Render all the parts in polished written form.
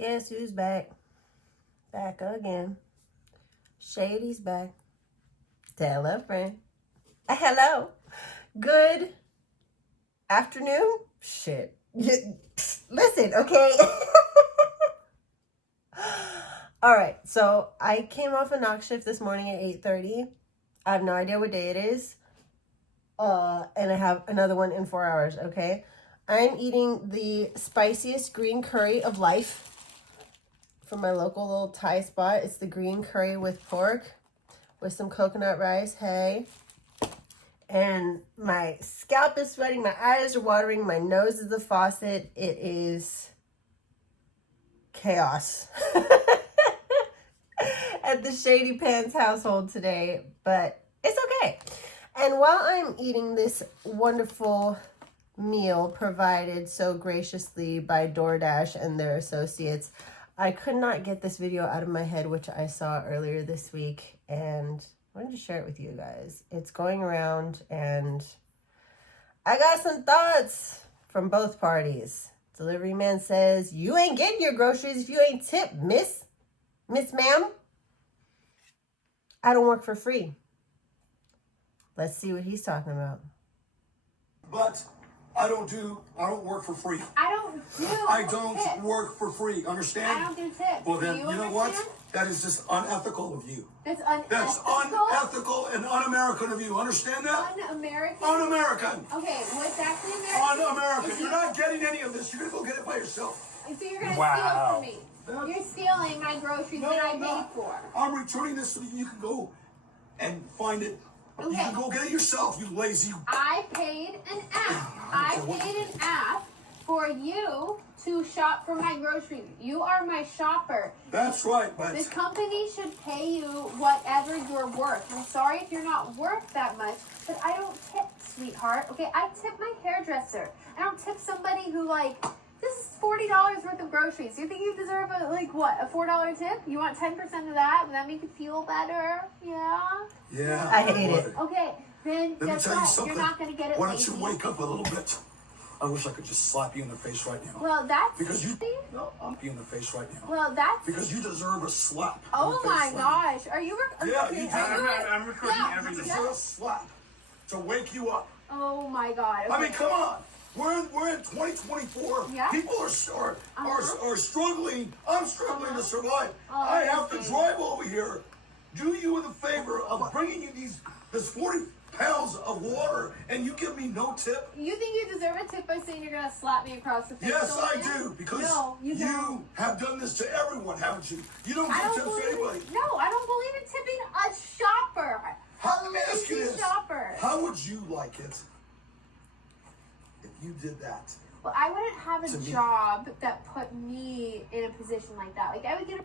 Guess who's back? Back again. Shady's back. Tell a friend. Hello. Good afternoon? Shit. Listen, okay? All right, so I came off a knock shift this morning at 8:30. I have no idea what day it is. And I have another one in 4 hours, okay? I'm eating the spiciest green curry of life from my local little Thai spot. It's the green curry with pork with some coconut rice, hey. And my scalp is sweating, my eyes are watering, my nose is a faucet. It is chaos at the Shady Pants household today, but it's okay. And while I'm eating this wonderful meal provided so graciously by DoorDash and their associates, I could not get this video out of my head, which I saw earlier this week, and I wanted to share it with you guys. It's going around, and I got some thoughts from both parties. Delivery man says, "You ain't getting your groceries if you ain't tipped, miss ma'am. I don't work for free." Let's see what he's talking about. But I don't work for free. I don't tips. Work for free. Understand? I don't do tips. Well, then, you know what? That is just unethical of you. That's unethical? That's unethical and un-American of you. Understand that? Un-American? Un-American. Okay, what's actually American? Un-American. You're not getting any of this. You're going to go get it by yourself. So you're going to steal from me. You're stealing my groceries that I paid for. I'm returning this so that you can go and find it. Okay. You can go get it yourself, you lazy... I paid an app. I paid an app for you to shop for my groceries. You are my shopper. That's right, but... The company should pay you whatever you're worth. I'm sorry if you're not worth that much, but I don't tip, sweetheart. Okay, I tip my hairdresser. I don't tip somebody who, like... This is $40 worth of groceries. You think you deserve a $4 tip? You want 10% of that? Would that make you feel better? Yeah? Yeah. I hate it. Okay, then Let me guess tell you what? something. You're not going to get it. Why don't you wake up a little bit? I wish I could just slap you in the face right now. Well, that's... Because you... No, I'm you in the face right now. Well, that's... Because you deserve a slap. Oh my gosh. Are you... Yeah, you do. I'm recording everything. You deserve a slap to wake you up. Oh my God. Okay. I mean, come on. We're in 2024. Yeah. People are struggling. I'm struggling to survive. Oh, I have to drive over here. Do you the favor of bringing you this 40 pounds of water, and you give me no tip? You think you deserve a tip by saying you're going to slap me across the face? Yes, I do, because you you have done this to everyone, haven't you? You don't give tips to anybody. No, I don't believe in tipping a shopper. Let me ask you this. Shopper. How would you like it if you did that? Well, I wouldn't have a job that put me in a position like that. Like, I would get a...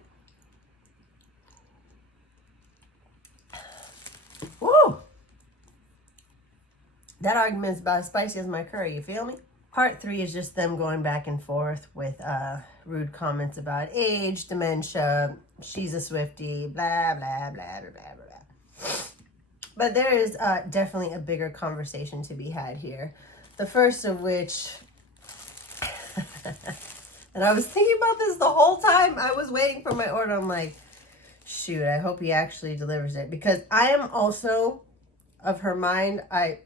Woo! That argument's about as spicy as my curry, you feel me? Part 3 is just them going back and forth with rude comments about age, dementia, she's a Swiftie, blah, blah, blah, blah, blah, blah. But there is definitely a bigger conversation to be had here. The first of which, and I was thinking about this the whole time I was waiting for my order. I'm like, shoot, I hope he actually delivers it. Because I am also of her mind. I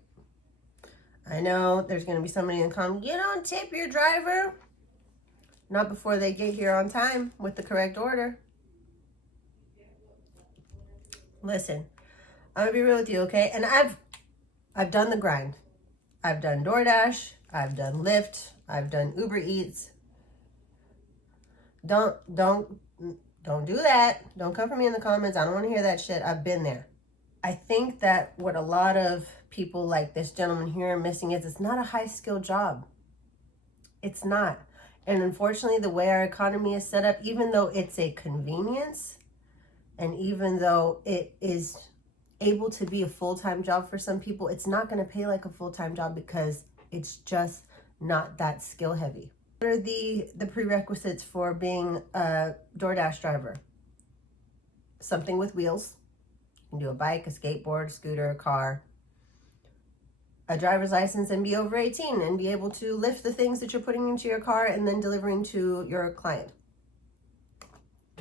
know there's going to be somebody in the comments, you don't tip your driver. Not before they get here on time with the correct order. Listen, I'm going to be real with you, okay? And I've done the grind. I've done DoorDash, I've done Lyft, I've done Uber Eats. Don't do that. Don't come for me in the comments. I don't want to hear that shit. I've been there. I think that what a lot of people like this gentleman here are missing is it's not a high-skilled job. It's not. And unfortunately, the way our economy is set up, even though it's a convenience, and even though it is able to be a full-time job for some people, it's not going to pay like a full-time job because it's just not that skill heavy. What are the prerequisites for being a DoorDash driver? Something with wheels. You can do a bike, a skateboard, a scooter, a car. A driver's license and be over 18 and be able to lift the things that you're putting into your car and then delivering to your client.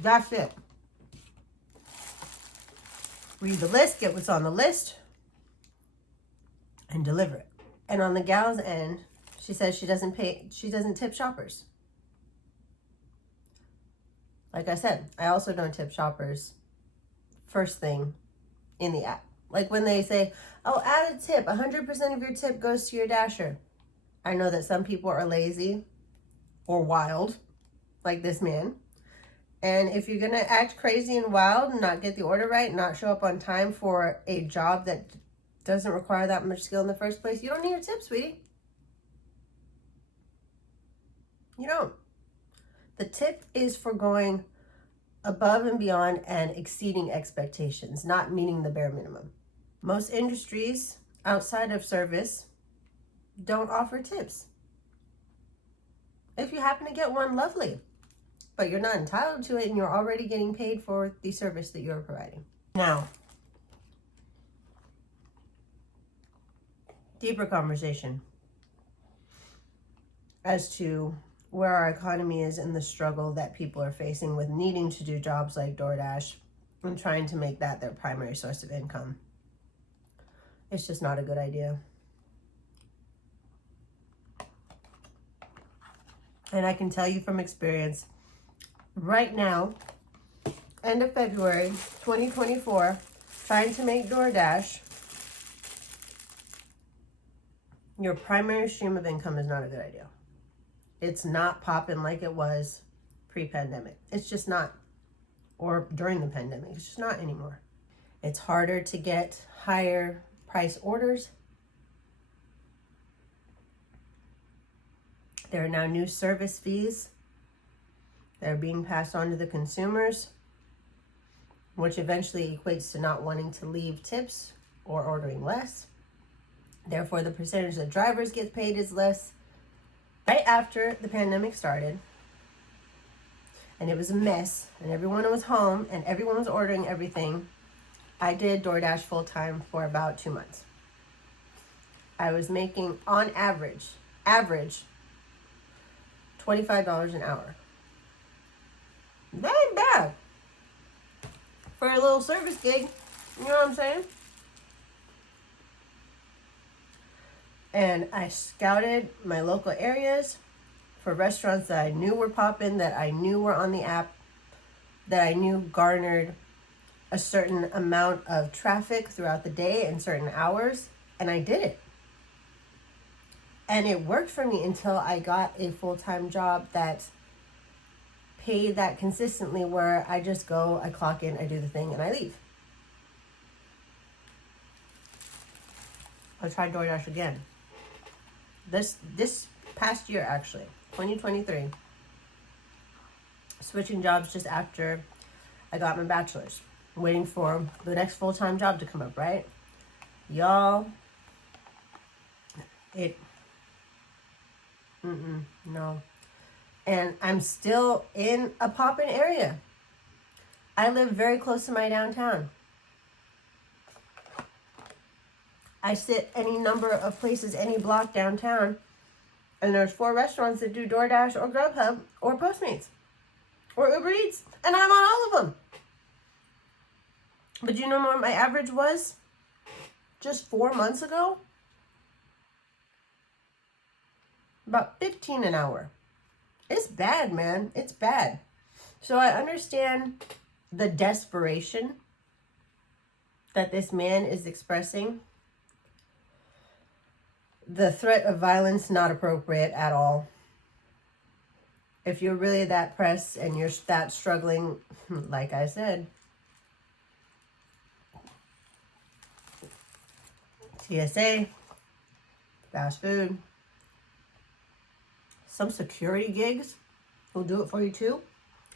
That's it. Read the list, get what's on the list, and deliver it. And on the gal's end, she says she doesn't tip shoppers. Like I said, I also don't tip shoppers first thing in the app. Like when they say, oh, add a tip, 100% of your tip goes to your dasher. I know that some people are lazy or wild, like this man. And if you're gonna act crazy and wild and not get the order right, not show up on time for a job that doesn't require that much skill in the first place, you don't need a tip, sweetie. You don't. The tip is for going above and beyond and exceeding expectations, not meeting the bare minimum. Most industries outside of service don't offer tips. If you happen to get one, lovely. But you're not entitled to it and you're already getting paid for the service that you're providing. Now, deeper conversation as to where our economy is and the struggle that people are facing with needing to do jobs like DoorDash and trying to make that their primary source of income. It's just not a good idea. And I can tell you from experience, right now, end of February 2024, trying to make DoorDash your primary stream of income is not a good idea. It's not popping like it was pre-pandemic. It's just not. Or during the pandemic. It's just not anymore. It's harder to get higher price orders. There are now new service fees that are being passed on to the consumers, which eventually equates to not wanting to leave tips or ordering less. Therefore, the percentage that drivers get paid is less. Right after the pandemic started, and it was a mess, and everyone was home, and everyone was ordering everything, I did DoorDash full-time for about 2 months. I was making, on average, $25 an hour. That ain't bad for a little service gig, you know what I'm saying? And I scouted my local areas for restaurants that I knew were popping, that I knew were on the app, that I knew garnered a certain amount of traffic throughout the day and certain hours, and I did it. And it worked for me until I got a full-time job that paid that consistently, where I just go, I clock in, I do the thing, and I leave. I'll try DoorDash again. This past year, actually, 2023, switching jobs just after I got my bachelor's, waiting for the next full-time job to come up, right? Y'all, no. And I'm still in a poppin' area. I live very close to my downtown. I sit any number of places, any block downtown, and there's 4 restaurants that do DoorDash or Grubhub or Postmates or Uber Eats, and I'm on all of them. But you know what my average was just 4 months ago? About $15 an hour. It's bad, man. It's bad. So I understand the desperation that this man is expressing. The threat of violence, not appropriate at all. If you're really that pressed and you're that struggling, like I said, TSA, Fast Food, some security gigs will do it for you too.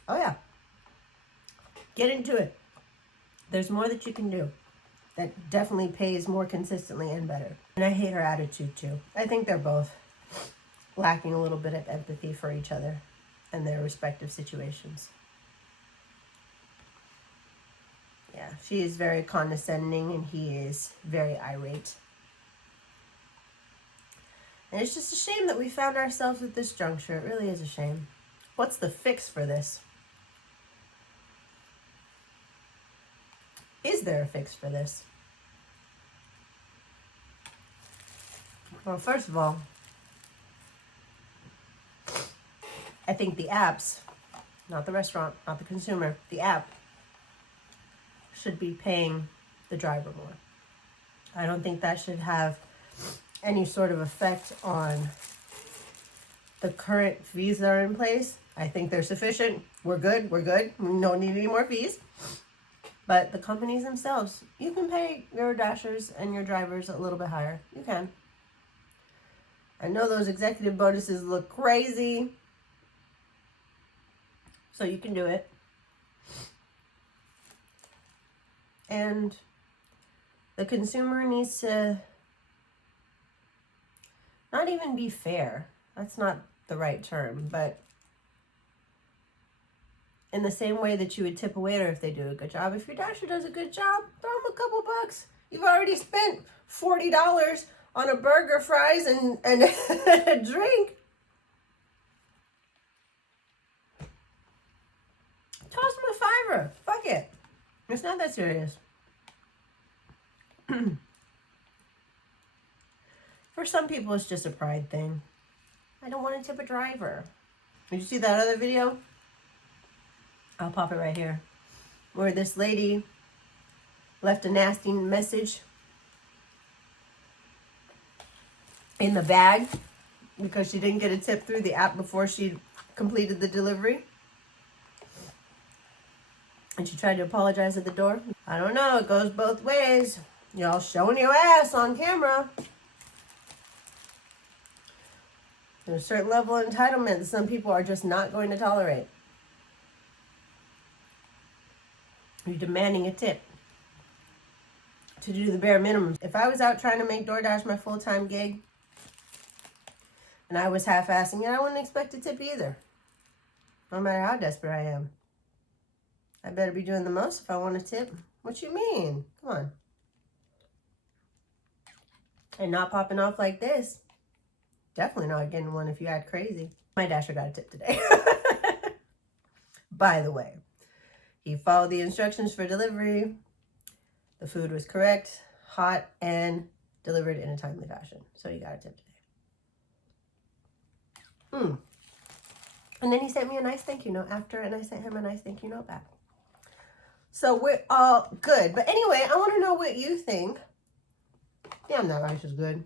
Oh yeah. Get into it. There's more that you can do that definitely pays more consistently and better. And I hate her attitude too. I think they're both lacking a little bit of empathy for each other and their respective situations. Yeah, she is very condescending and he is very irate. And it's just a shame that we found ourselves at this juncture. It really is a shame. What's the fix for this? Is there a fix for this? Well, first of all, I think the apps, not the restaurant, not the consumer, the app should be paying the driver more. I don't think that should have any sort of effect on the current fees that are in place. I think they're sufficient. We're good. We're good. We don't need any more fees. But the companies themselves, you can pay your dashers and your drivers a little bit higher. You can. I know those executive bonuses look crazy, so you can do it. And the consumer needs to not even be fair. That's not the right term, but in the same way that you would tip a waiter if they do a good job. If your dasher does a good job, throw them a couple bucks. You've already spent $40 on a burger, fries, and a drink. Toss them a $5. Fuck it. It's not that serious. For some people, it's just a pride thing. I don't want to tip a driver. Did you see that other video? I'll pop it right here. Where this lady left a nasty message in the bag because she didn't get a tip through the app before she completed the delivery. And she tried to apologize at the door. I don't know. It goes both ways. Y'all showing your ass on camera. There's a certain level of entitlement that some people are just not going to tolerate. You're demanding a tip to do the bare minimum. If I was out trying to make DoorDash my full-time gig and I was half-assing it, I wouldn't expect a tip either. No matter how desperate I am. I better be doing the most if I want a tip. What you mean? Come on. And not popping off like this. Definitely not getting one if you act crazy. My dasher got a tip today. By the way, he followed the instructions for delivery. The food was correct, hot, and delivered in a timely fashion. So he got a tip today. And then he sent me a nice thank you note after, and I sent him a nice thank you note back. So we're all good. But anyway, I want to know what you think. Damn, that rice is good.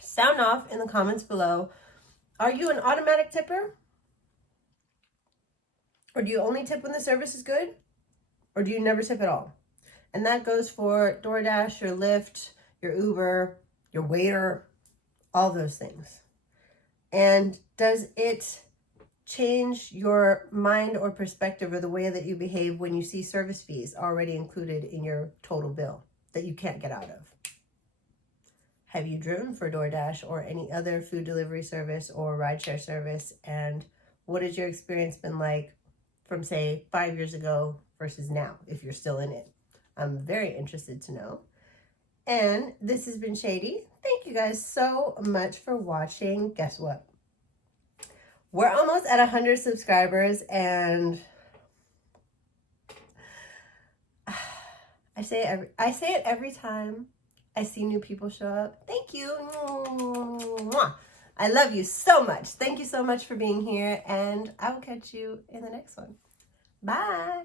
Sound off in the comments below. Are you an automatic tipper? Or do you only tip when the service is good? Or do you never tip at all? And that goes for DoorDash, your Lyft, your Uber, your waiter, all those things. And does it change your mind or perspective or the way that you behave when you see service fees already included in your total bill that you can't get out of? Have you driven for DoorDash or any other food delivery service or rideshare service? And what has your experience been like from, say, 5 years ago versus now, if you're still in it? I'm very interested to know. And this has been Shady. Thank you guys so much for watching. Guess what? We're almost at 100 subscribers, and I say it every time I see new people show up. Thank you. I love you so much. Thank you so much for being here, and I will catch you in the next one. Bye.